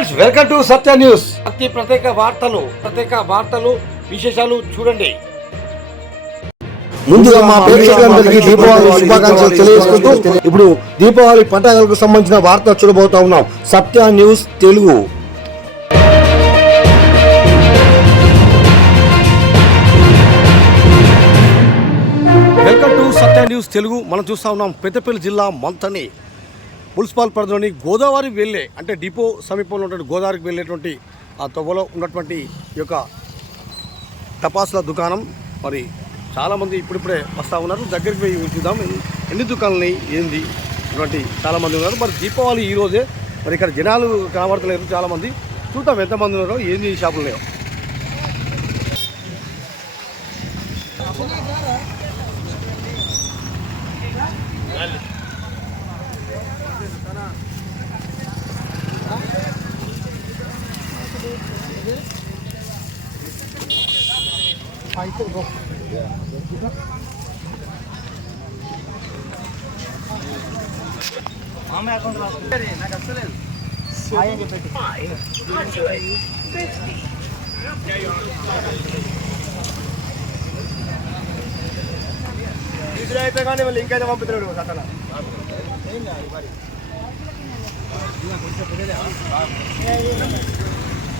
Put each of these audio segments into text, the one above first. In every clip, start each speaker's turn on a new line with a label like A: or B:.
A: Friends welcome to Satya news. అతి ప్రత్యేక వార్తలు ప్రత్యేక వార్తలు విశేషాలు చూడండి.
B: ముందుగా మా ప్రేక్షకులందరికీ దీపావళి శుభాకాంక్షలు తెలియజేసుకుంటూ ఇప్పుడు దీపావళి పండుగలకు సంబంధించిన వార్త చూడబోతా ఉన్నాం. Satya news Telugu.
A: Welcome to Satya news Telugu. మనం చూస్తా ఉన్నాం పెద్దపల్లి జిల్లా మంతని. మున్సిపల్ పరిధిలోని గోదావరి వెళ్ళే అంటే డిపో సమీపంలో ఉన్న గోదావరికి వెళ్ళేటువంటి ఆ తొవ్వలో ఉన్నటువంటి ఈ యొక్క టపాసుల దుకాణం. మరి చాలామంది ఇప్పుడిప్పుడే వస్తూ ఉన్నారు. దగ్గరికి పోయి చూద్దాం. ఎన్ని- దుకాణాలని దుకాణాలు ఏంది? ఇటువంటి చాలామంది ఉన్నారు. మరి దీపావళి ఈరోజే మరి ఇక్కడ జనాలు కనబడతలేరు చాలామంది. చూద్దాం ఎంతమంది ఉన్నారో ఏంది ఈ షాపులు లేవు
B: అయితే కానీ మళ్ళీ ఇంకైతే పంపుతున్నాడు కథన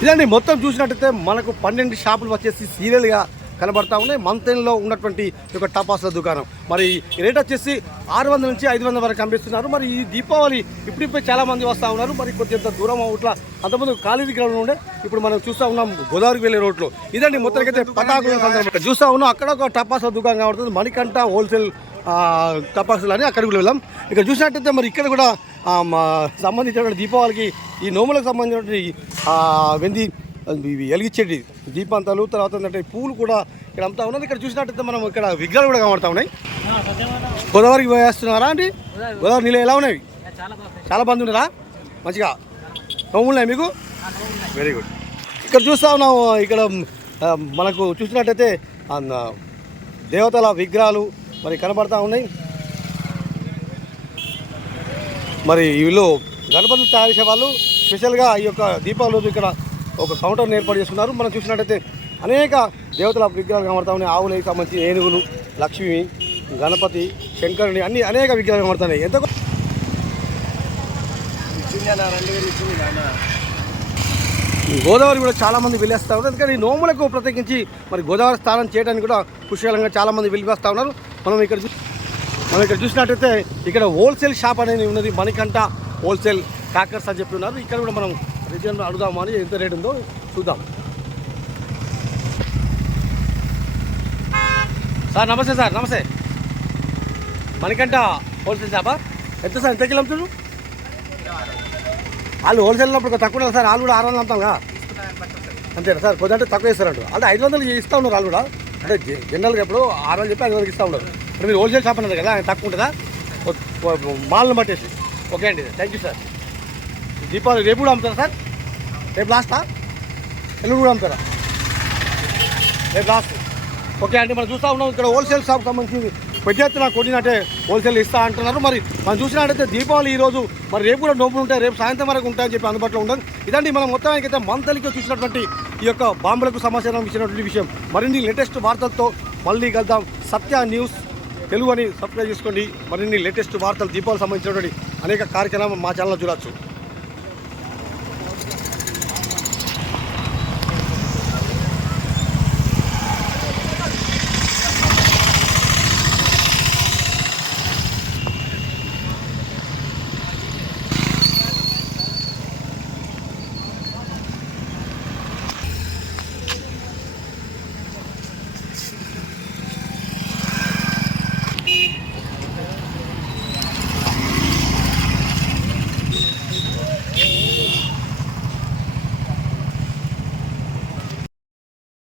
A: ఇదండి మొత్తం చూసినట్టయితే మనకు పన్నెండు షాపులు వచ్చేసి సీరియల్గా కనబడతా ఉన్నాయి. మంతెన్లో ఉన్నటువంటి ఒక యొక్క టపాసుల దుకాణం. మరి రేట్ వచ్చేసి ఆరు వందల నుంచి ఐదు వందల వరకు అమ్మిస్తున్నారు మరి ఈ దీపావళి ఇప్పుడిప్పుడు చాలా మంది వస్తూ ఉన్నారు. మరి కొంచెం దూరం అవుట్ల అంతకుముందు కాలేజీ గ్రౌండ్ ఉండే ఇప్పుడు మనం చూస్తూ ఉన్నాం గోదావరికి వెళ్ళే రోడ్లో. ఇదండి మొత్తానికైతే పటాకుల చూస్తూ ఉన్నాం అక్కడ ఒక టపాసుల దుకాణం కనబడుతుంది. మణికంఠ హోల్సేల్ టపాసులు అని అక్కడికి వెళ్ళాం ఇక్కడ చూసినట్టయితే మరి ఇక్కడ కూడా మా సంబంధించినటువంటి దీపావళికి ఈ నోములకు సంబంధించినటువంటి వెంది ఇవి వెలిగించేటి దీపాంతాలు తర్వాత ఏంటంటే పూలు కూడా ఇక్కడ అమ్ముతా ఉన్నది ఇక్కడ చూసినట్టయితే మనం ఇక్కడ విగ్రహాలు కూడా కనబడతా ఉన్నాయి. గోదావరికి వేస్తున్నారా అండి? గోదావరి. నీళ్ళు ఎలా ఉన్నాయి?
C: చాలా బాగా
A: చాలా మంది ఉన్నారా? మంచిగా? నోములు ఉన్నాయి మీకు? వెరీ గుడ్ ఇక్కడ చూస్తా ఉన్నాము ఇక్కడ మనకు చూసినట్టయితే దేవతల విగ్రహాలు మరి కనబడతా ఉన్నాయి. మరి వీళ్ళు గణపతులు తయారు చేసే వాళ్ళు స్పెషల్గా ఈ యొక్క దీపావళి రోజు ఇక్కడ ఒక కౌంటర్ని ఏర్పాటు చేసుకున్నారు. మనం చూసినట్టయితే అనేక దేవతల విగ్రహాలు కనబడతా ఉన్నాయి ఆవులకి సంబంధించి ఏనుగులు లక్ష్మి గణపతి శంకరుని అన్ని అనేక విగ్రహాలు కనబడుతున్నాయి. ఎంత గోదావరి కూడా చాలా మంది వెళ్ళేస్తా ఉన్నారు. ఎందుకంటే ఈ నోములకు ప్రత్యేకించి మరి గోదావరి స్నానం చేయడానికి కూడా పుష్కలంగా చాలా మంది వెళ్ళివేస్తూ ఉన్నారు. మనం ఇక్కడ మనం ఇక్కడ చూసినట్టయితే ఇక్కడ హోల్సేల్ షాప్ అనేది ఉన్నది. మణికంఠ హోల్సేల్ కాకర్స్ అని చెప్పి ఉన్నారు. ఇక్కడ కూడా మనం రిజన్ అడుగుదామని అని ఎంత రేట్ ఉందో చూద్దాం. సార్ నమస్తే సార్ నమస్తే. మనకంట హోల్సేల్ షాపా? ఎంత సార్ ఎంత కిలో వాళ్ళు హోల్సేల్ ఉన్నప్పుడు తక్కువ ఉండదు సార్ వాళ్ళు కూడా ఆరు వందలు అమ్ముతాం కదా. అంతేనా సార్? కొద్దిగా అంటే తక్కువ ఇస్తారంట అంటే ఐదు వందలు ఇస్తా ఉన్నారు వాళ్ళు కూడా. అంటే జనరల్గా ఎప్పుడు ఆరు వందలు చెప్పి ఐదు వందలకి ఇస్తూ ఉన్నారు. ఇప్పుడు మీరు హోల్సేల్ షాప్ అన్నారు కదా తక్కువ ఉంటుందా? మాల్ని పట్టేసి ఓకే అండి థ్యాంక్ యూ సార్. దీపావళి రేపు కూడా అమ్ముతారా సార్? రేపు లాస్టా ఎల్లుండి కూడా అమ్ముతారా? రేపు లాస్ట్ ఓకే అండి మనం చూస్తూ ఉన్నాం ఇక్కడ హోల్సేల్ షాప్ సంబంధించి. పెద్ద ఎత్తున కొట్టినట్టే హోల్సేల్ ఇస్తా అంటున్నారు. మరి మనం చూసినట్టయితే దీపావళి ఈ రోజు మరి రేపు కూడా నోపులు ఉంటాయి. రేపు సాయంత్రం వరకు ఉంటాయని చెప్పి అందుబాటులో ఉండదు. ఇదండి మనం మొత్తానికి అయితే మంతలికి చూసినటువంటి ఈ యొక్క బాంబులకు సమాచారం ఇచ్చినటువంటి విషయం. మరిన్ని లేటెస్ట్ వార్తలతో మళ్ళీ కలుద్దాం. సత్య న్యూస్ తెలుగు అని సబ్స్క్రైబ్ చేసుకోండి. మరిన్ని లేటెస్ట్ వార్తలు దీపావళి సంబంధించినటువంటి అనేక కార్యక్రమాలు మా ఛానల్లో చూడవచ్చు